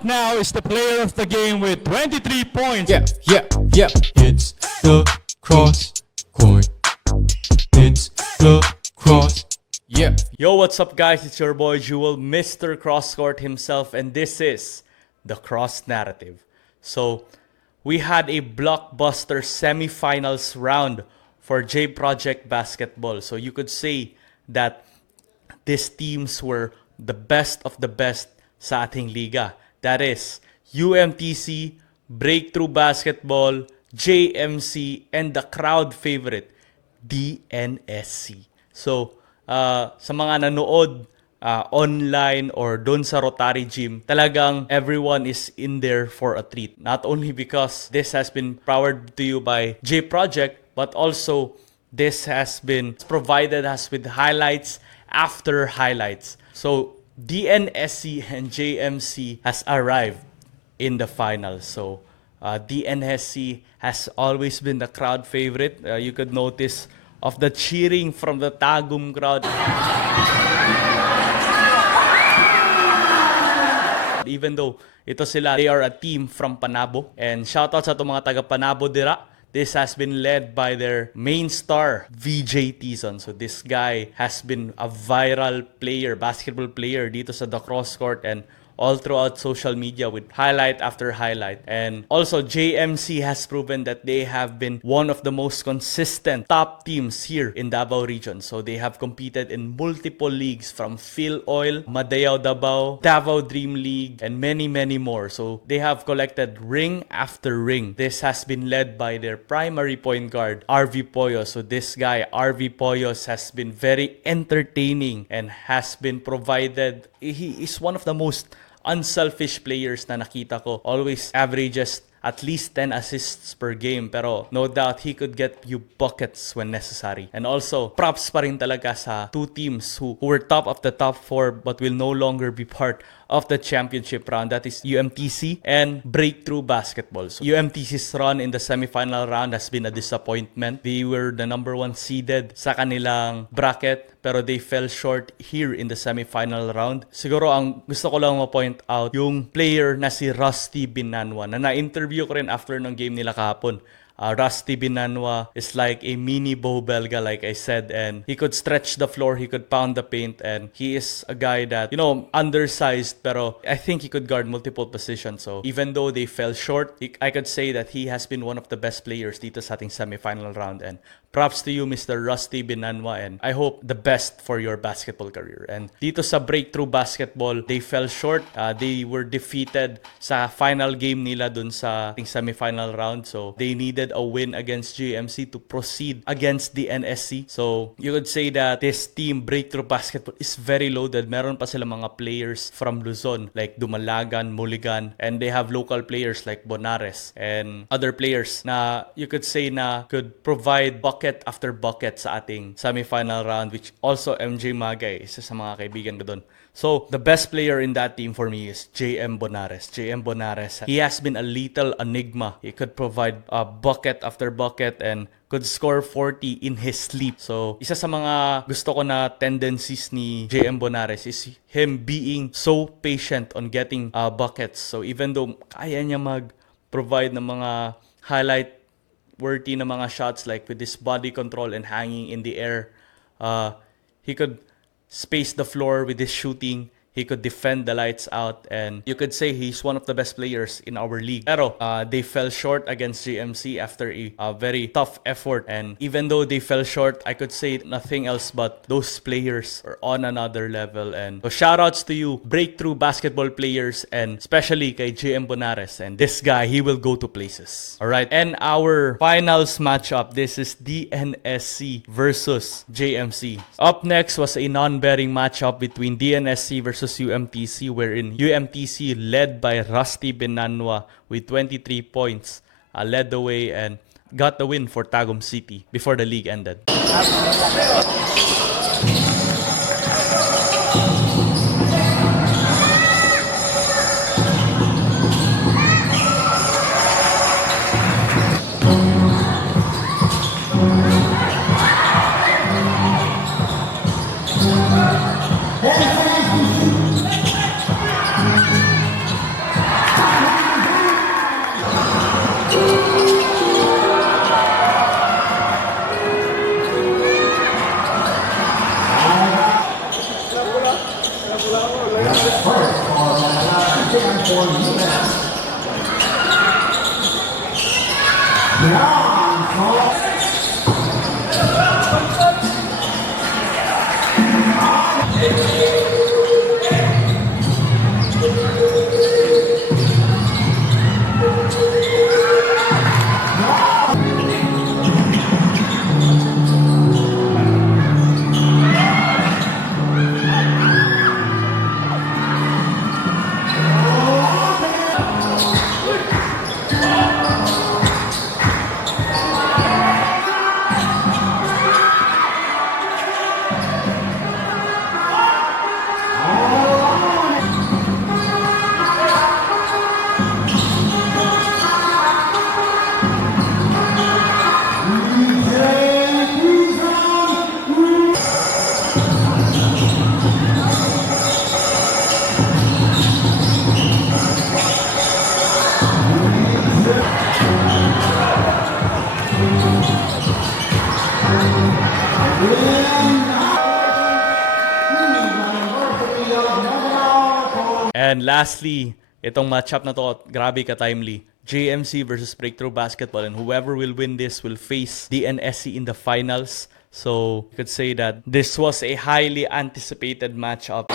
right now is the player of the game with 23 points. Yeah. It's the cross court. It's the cross. Yeah. Yo, what's up guys? It's your boy Jewel, Mr. Crosscourt himself, and this is The Cross Narrative. So, we had a blockbuster semifinals round for Jproject basketball. So, you could say that these teams were the best of the best sa ating liga. That is UMTC, Breakthrough Basketball, JMC, and the crowd favorite, DNSC. So, sa mga nanood online or doon sa Rotary Gym, talagang everyone is in there for a treat. Not only because this has been powered to you by Jproject, but also this has been provided us with highlights after highlights. So, DNSC and JMC has arrived in the finals. So, DNSC has always been the crowd favorite. You could notice of the cheering from the Tagum crowd. Even though ito sila, they are a team from Panabo. And shoutout sa itong mga taga Panabo dira. This has been led by their main star, VJ Tizon. So this guy has been a viral player, basketball player dito sa TheCrossNarrative and all throughout social media with highlight after highlight. And also, JMC has proven that they have been one of the most consistent top teams here in Davao region. So they have competed in multiple leagues from Phil Oil, Madayao Davao, Davao Dream League, and many more. So they have collected ring after ring. This has been led by their primary point guard, RV Poyos. So this guy, RV Poyos, has been very entertaining and has been provided. He is one of the most unselfish players na nakita ko. Always averages at least 10 assists per game. Pero no doubt, he could get you buckets when necessary. And also, props pa rin talaga sa two teams who were top of the top 4 but will no longer be part of the championship round. That is UMTC and Breakthrough Basketball. So UMTC's run in the semifinal round has been a disappointment. They were the number 1 seeded sa kanilang bracket, pero they fell short here in the semifinal round. Siguro ang gusto ko lang ma-point out, yung player na si Rusty Binanwa, na na-interview ko rin after ng game nila kahapon. Rusty Binanwa is like a mini Bo Belga, like I said, and he could stretch the floor, he could pound the paint, and he is a guy that, undersized, pero I think he could guard multiple positions. So even though they fell short, I could say that he has been one of the best players dito sa ating semifinal round. And props to you, Mr. Rusty Binanwa, and I hope the best for your basketball career. And dito sa Breakthrough Basketball, they fell short. They were defeated sa final game nila dun sa ating semifinal round. So they needed a win against JMC to proceed against the NSC. So you could say that this team, Breakthrough Basketball, is very loaded. Meron pa sila mga players from Luzon like Dumalagan, Mulligan, and they have local players like Bonares and other players na you could say na could provide bucket after bucket sa ating semifinal round, which also MJ Magay, isa sa mga kaibigan ko doon. So, the best player in that team for me is JM Bonares. JM Bonares, he has been a little enigma. He could provide bucket after bucket and could score 40 in his sleep. So, isa sa mga gusto ko na tendencies ni JM Bonares is him being so patient on getting buckets. So, even though kaya niya mag-provide ng mga highlight worthy na mga shots like with his body control and hanging in the air, he could space the floor with his shooting. He could defend the lights out, and you could say he's one of the best players in our league. Pero they fell short against JMC after a very tough effort. And even though they fell short, I could say nothing else but those players are on another level. And so shoutouts to you, Breakthrough Basketball players, and especially kay JM Bonares. And this guy, he will go to places. Alright, and our finals matchup, this is DNSC versus JMC. Up next was a non-bearing matchup between DNSC versus UMTC, wherein UMTC, led by Rusty Binanwa with 23 points, led the way and got the win for Tagum City before the league ended. And lastly, itong matchup na to, grabe ka-timely. JMC versus Breakthrough Basketball, and whoever will win this will face DNSC in the finals. So you could say that this was a highly anticipated matchup.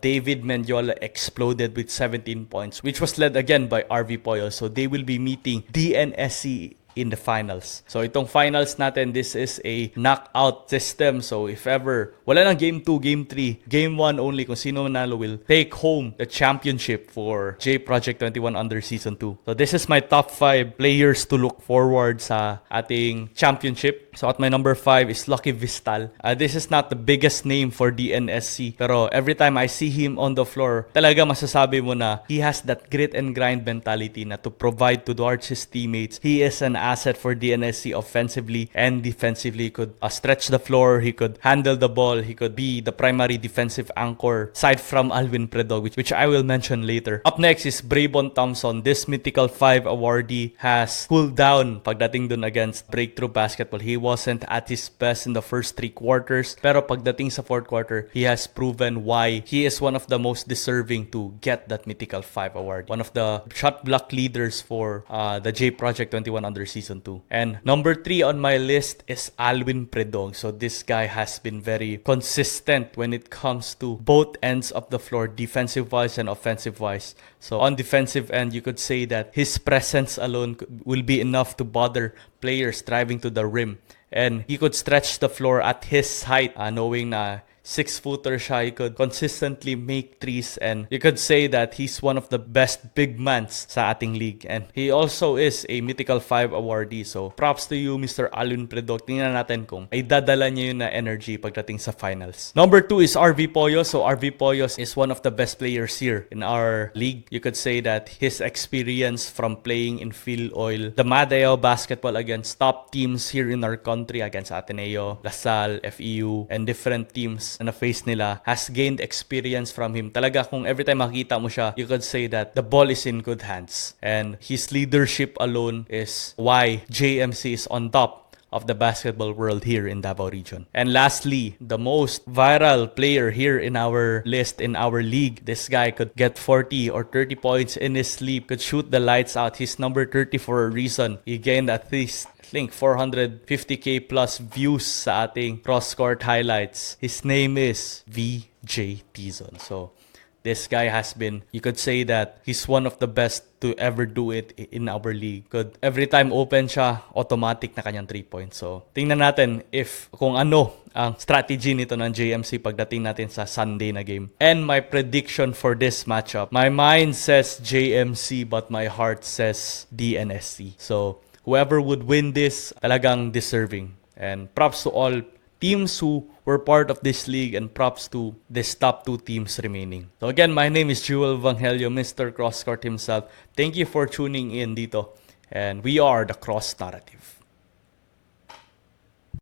David Mendiola exploded with 17 points, which was led again by RV Poyos. So they will be meeting DNSC in the finals. So itong finals natin, this is a knockout system. So if ever, wala nang game 2, game 3, game 1 only, kung sino manalo will take home the championship for Jproject 21 under season 2. So this is my top 5 players to look forward sa ating championship. So at my number 5 is Lucky Vistal. This is not the biggest name for DNSC, pero every time I see him on the floor, talaga masasabi mo na he has that grit and grind mentality na to provide towards his teammates. He is an asset for DNSC offensively and defensively. He could stretch the floor, he could handle the ball, he could be the primary defensive anchor aside from Alvin Predog, which I will mention later. Up next is Braybon Thompson. This mythical 5 awardee has cooled down pagdating dun against Breakthrough Basketball. He wasn't at his best in the first 3 quarters, pero pagdating sa 4th quarter, he has proven why he is one of the most deserving to get that mythical 5 award. One of the shot block leaders for the Jproject 21 under season 2. And number 3 on my list is Alvin Predog. So this guy has been very consistent when it comes to both ends of the floor, defensive wise and offensive wise. So on defensive end, you could say that his presence alone will be enough to bother players driving to the rim. And he could stretch the floor at his height, knowing na 6-footer siya. He could consistently make threes, and you could say that he's one of the best big mans sa ating league. And he also is a Mythical 5 awardee. So props to you, Mr. Alun Predok. Tingnan natin kung ay dadala niya yun na energy pagdating sa finals. Number 2 is RV Poyos. So RV Poyos is one of the best players here in our league. You could say that his experience from playing in Phil Oil, the Madeo basketball against top teams here in our country, against Ateneo, LaSalle, FEU, and different teams na face nila, has gained experience from him. Talaga, kung every time makita mo siya, you could say that the ball is in good hands. And his leadership alone is why JMC is on top of the basketball world here in Davao region. And lastly, the most viral player here in our list, in our league. This guy could get 40 or 30 points in his sleep, could shoot the lights out. He's number 30 for a reason. He gained at least, I think, 450k plus views sa ating cross-court highlights. His name is VJ Tizon. So this guy has been, you could say that he's one of the best to ever do it in our league. Could every time open siya, automatic na kanyang 3 points. So tingnan natin if kung ano ang strategy nito ng JMC pagdating natin sa Sunday na game. And my prediction for this matchup, my mind says JMC but my heart says DNSC. So whoever would win this, talagang deserving. And props to all teams who were part of this league, and props to this top 2 teams remaining. So again, my name is Jewel Vangelio, Mr. Crosscourt himself. Thank you for tuning in dito. And we are the Cross Narrative.